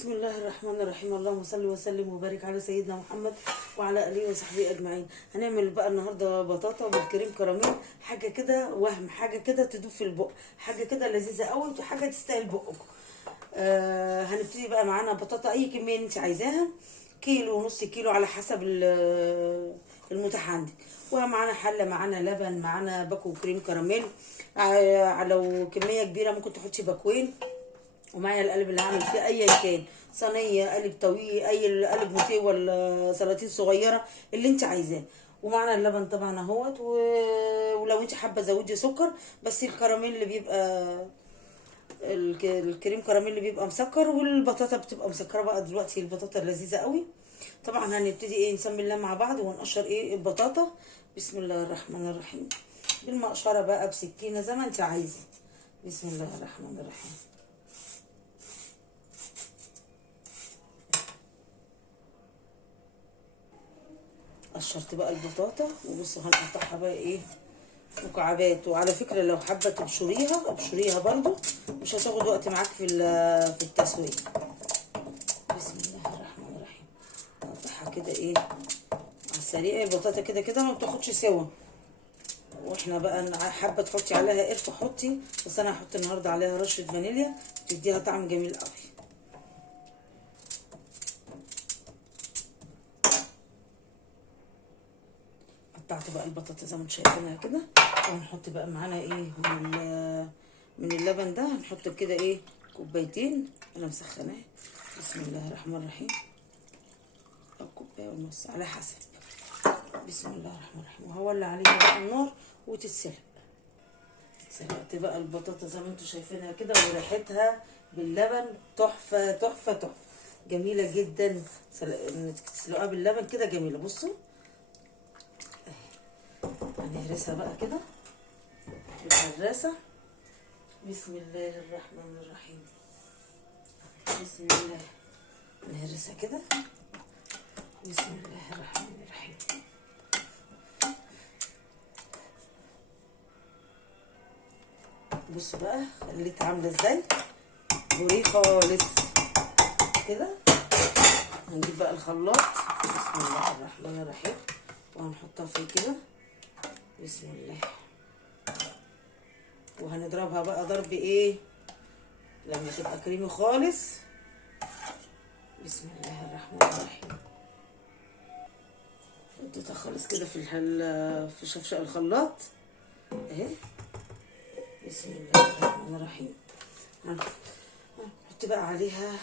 بسم الله الرحمن الرحيم. اللهم صل وسلم وبارك على سيدنا محمد وعلى اله وصحبه اجمعين. هنعمل بقى النهارده بطاطا بالكريم كراميل، حاجه كده حاجه كده تدوب في البق، حاجه كده لذيذه قوي وحاجه تستاهل بقكم. هنبتدي بقى معانا بطاطا اي كميه انت عايزاها، كيلو ونص كيلو على حسب المتاح عندك. ومعانا حله، معانا لبن، معانا باكو كريم كراميل. لو كميه كبيره ممكن تحطي باكوين. ومعايا القالب اللي هعمل فيه ايا كان، صينيه، قالب طويل، اي قالب موتيه ولا سلاطين صغيره اللي انت عايزاه. ومعنا اللبن طبعا اهوت ولو انت حابه زودي سكر، بس الكراميل اللي بيبقى الكريم كراميل اللي بيبقى مسكر، والبطاطا بتبقى مسكره. بقى دلوقتي البطاطا لذيذه قوي. طبعا هنبتدي نسمي الله مع بعض ونقشر البطاطا. بسم الله الرحمن الرحيم. بالمقشره بقى، بسكينه، زي ما انت عايزه. بسم الله الرحمن الرحيم. قشرت بقى البطاطا، وبصوا هنقطعها بقى مكعبات. وعلى فكره لو حابه تبشريها ابشريها برضو، مش هتاخد وقت معاك في التسويه. بسم الله الرحمن الرحيم. نقطعها كده على السريع. البطاطا كده كده ما بتاخدش سوا. واحنا بقى حابه تحطي عليها قرفه حطي، بس انا هحط النهارده عليها رشه فانيليا تديها طعم جميل قوي. قطعت بقى البطاطا زي ما انتم شايفينها كده. وهنحط بقى معانا من اللبن ده. هنحط كده كوبايتين انا مسخناه. بسم الله الرحمن الرحيم. او كوبايه ونص على حسب. بسم الله الرحمن الرحيم. وهولع عليها بقى النار وتتسلق. سلقت بقى البطاطا زي ما انتم شايفينها كده، وريحتها باللبن تحفه تحفه تحفه، جميله جدا. انك تسلقوها باللبن كده جميله. بصوا هنهرسها بقى كده بالهراسه. بسم الله الرحمن الرحيم. بسم الله. نهرسها كده. بسم الله الرحمن الرحيم. بصوا بقى خليتها عامله ازاي، بوريه خالص كده. هنجيب بقى الخلاط. بسم الله الرحمن الرحيم. وهنحطها فيه كده. بسم الله. وهنضربها بقى ضرب لما تبقى كريمي خالص. بسم الله الرحمن الرحيم. اديتها خالص كده في شفشق الخلاط اهي. بسم الله الرحمن الرحيم. هنحط بقى عليها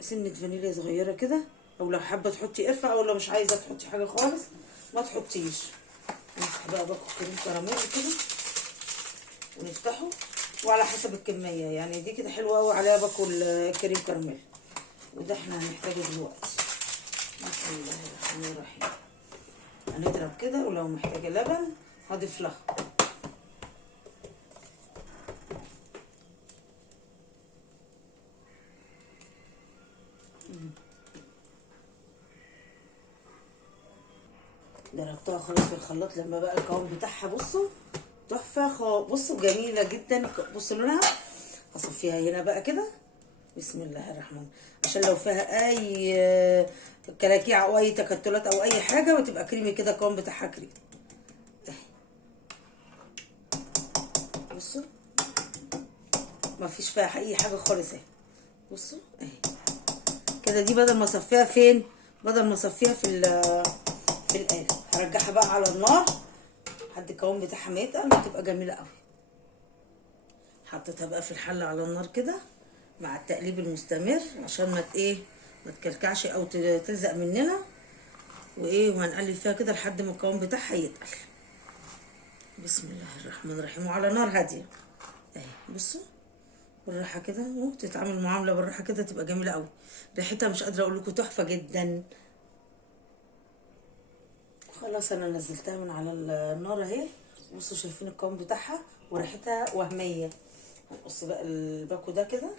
سنة فانيليا صغيرة كده، او لو حابة تحطي قرفة، او لو مش عايزة تحطي حاجة خالص ما تحطيش. نفتح بقى باكو كريم كراميل كده ونفتحه، وعلى حسب الكمية. يعني دي كده حلوة قوي عليها باكو الكريم كراميل، وده احنا هنحتاجه دلوقتي. بسم الله الرحمن الرحيم. هنضرب كده، ولو محتاجة لبن هضيف لها. ضربتها خلاص في الخلاط. لما بقى القوام بتاعها بصوا تحفه، بصوا جميله جدا. بصوا لونها. هصفيها هنا بقى كده. بسم الله الرحمن. عشان لو فيها اي كلاكيع او اي تكتلات او اي حاجه، وتبقى كريمي كده، القوام بتاعها كريم. بصوا ما فيش فيها اي حاجه خالص اهي. بصوا اهي كده. دي بدل ما اصفيها فين، بدل ما اصفيها في القالب، هرجعها بقى على النار لحد القوام بتاعها ما يتقل وتبقى جميله قوي. حطيتها بقى في الحله على النار كده مع التقليب المستمر، عشان ما تكلكعش او تلزق مننا. وهنقلب فيها كده لحد ما القوام بتاعها يتقل. بسم الله الرحمن الرحيم. وعلى نار هاديه اهي. بصوا بالراحه كده، تتعامل معامله بالراحه كده تبقى جميله قوي. ريحتها مش قادره اقول لكم تحفه جدا. خلاص انا نزلتها من على النار اهي. بصوا شايفين القوام بتاعها وريحتها وهميه. هنقص بقى الباكو ده كده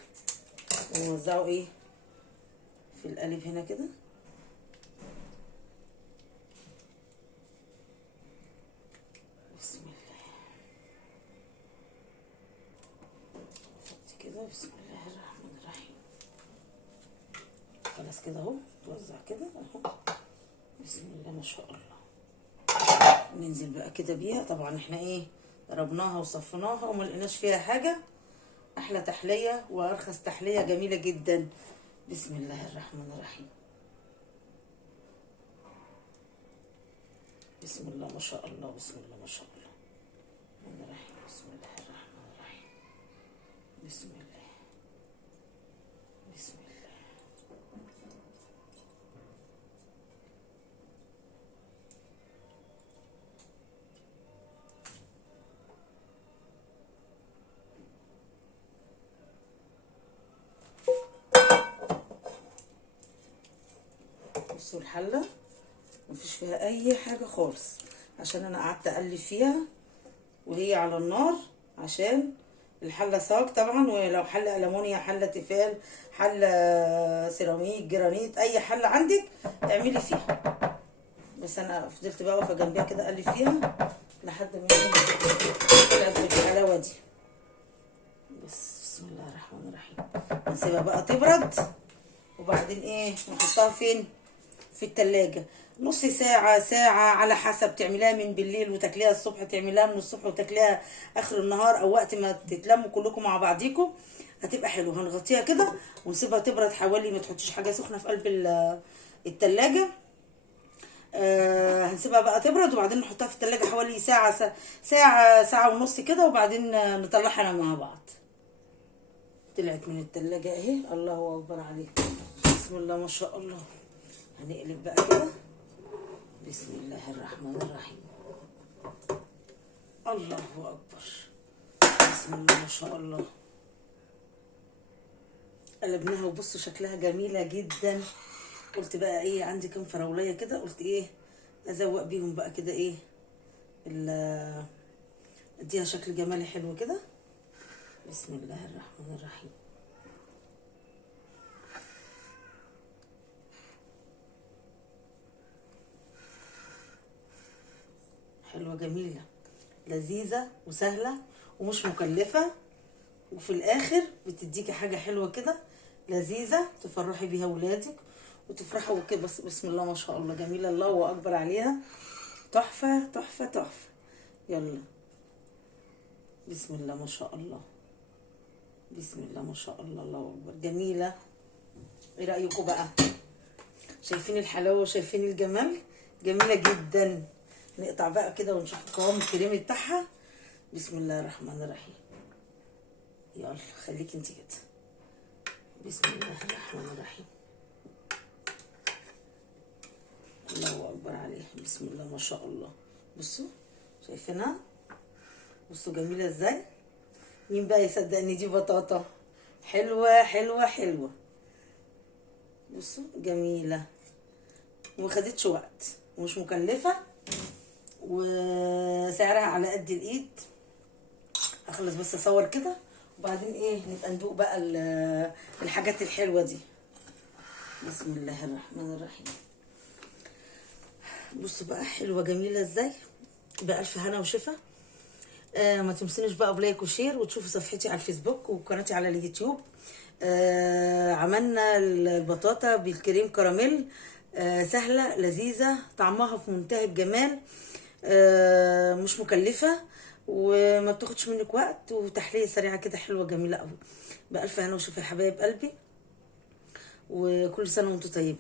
ونوزعه في القالب هنا كده. بسم الله. كده. بسم الله الرحمن الرحيم. خلاص كده اهو، توزع كده اهو. بسم الله ما شاء الله. ننزل بقى كده بيها. طبعا احنا ايه، ضربناها وصفناها وما لقيناش فيها حاجه. احلى تحليه وارخص تحليه جميله جدا. بسم الله الرحمن الرحيم. بسم الله ما شاء الله. بسم الله ما شاء الله الرحمن الرحيم. بسم الله الرحمن الرحيم. بسم الله. بسم الله. بصوا الحله مفيش فيها اي حاجه خالص، عشان انا قعدت اقلب فيها وهي على النار، عشان الحله صاج طبعا. ولو حله المونيا، حله تيفال، حله سيراميك، جرانيت، اي حله عندك اعملي فيها. بس انا فضلت بقى واقفه جنبيها كده اقلب فيها لحد ما طلعت بالحلاوه دي. بسم الله الرحمن الرحيم. نسيبها بقى تبرد، وبعدين ايه نحطها فين؟ في التلاجة نص ساعة، ساعة على حسب. تعمليها من بالليل وتاكليها الصبح، تعمليها من الصبح وتاكليها اخر النهار، او وقت ما تتلموا كلكم مع بعضيكم هتبقى حلوه. هنغطيها كده ونسيبها تبرد حوالي، ما تحطيش حاجه سخنه في قلب التلاجة. هنسيبها بقى تبرد، وبعدين نحطها في التلاجة حوالي ساعة، ساعة ونص كده، وبعدين نطلعها مع بعض. طلعت من التلاجة اهي. الله اكبر عليها. بسم الله ما شاء الله. هنقلب بقى كده. بسم الله الرحمن الرحيم. الله اكبر. بسم الله ما شاء الله. قلبناها وبصوا شكلها جميله جدا. قلت بقى ايه، عندي كام فراوليه كده، قلت ايه ازوق بيهم بقى كده ايه، اديها شكل جمالي حلو كده. بسم الله الرحمن الرحيم. حلوه جميله لذيذه وسهله ومش مكلفه، وفي الاخر بتديكي حاجه حلوه كده لذيذه تفرحي بيها ولادك وتفرحوا كده. بس بسم الله ما شاء الله جميله، الله اكبر عليها. تحفه تحفه تحفه. يلا بسم الله ما شاء الله. بسم الله ما شاء الله. الله اكبر. جميله. ايه رايكم بقى؟ شايفين الحلاوه وشايفين الجمال؟ جميله جدا. نقطع بقى كده ونشوف القوام الكريمي بتاعها. بسم الله الرحمن الرحيم. يلا خليكي انت كده. بسم الله الرحمن الرحيم. الله اكبر عليها. بسم الله ما شاء الله. بصوا شايفينها؟ بصوا جميله ازاي. مين بقى يصدق ان دي بطاطا حلوه حلوه حلوه؟ بصوا جميله وما خدتش وقت ومش مكلفه وسعرها على قد الايد. اخلص بس اصور كده وبعدين ايه نبقى ندوق بقى الحاجات الحلوه دي. بسم الله الرحمن الرحيم. بصوا بقى حلوه جميله ازاي، بألف هنا وشفا. ما تنسونيش بقى بلايك وشير، وتشوفوا صفحتي على الفيسبوك وقناتي على اليوتيوب. عملنا البطاطا بالكريم كراميل. سهله لذيذه، طعمها في منتهى الجمال. مش مكلفه وما بتاخدش منك وقت، وتحليه سريعه كده حلوه جميله قوي. بألف هنا وشفا يا حبايب قلبي، وكل سنه وانتم طيبين.